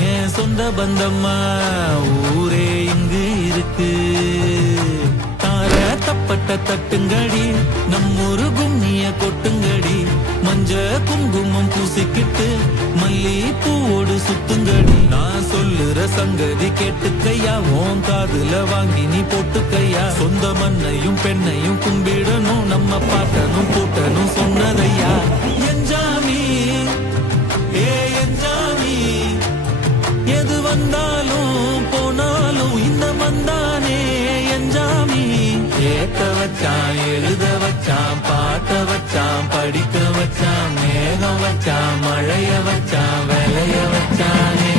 ஏன் சொந்த பந்தம்மா ஊரே இங்கு இருக்கு. தார தப்பட்ட தட்டுங்கடி நம்மொரு கும்மிய கொட்டுங்கடி. மஞ்ச குங்குமம் பூசிக்கிட்டு மல்லி பூவோடு சுத்துங்கடி. நான் சொல்லுற சங்கதி கேட்டுக்கையா, உன் காதுல வாங்கி நீ போட்டுக்கையா. சொந்த மண்ணையும் பெண்ணையும் கும்பிடணும், நம்ம பாட்டனும் கூட்டனும் சொன்னதையா. என்ஜாமி ஏ என்ஜாமி, எது வந்தாலும் போனாலும் இந்த மந்தானே என்ஜாமி. ஏத்த வச்சான், எழுத வச்சான், பாட்ட வச்சான், படிக்க வச்சான், மேகம் வச்சான், மழைய வச்சான், விளைய வச்சானே.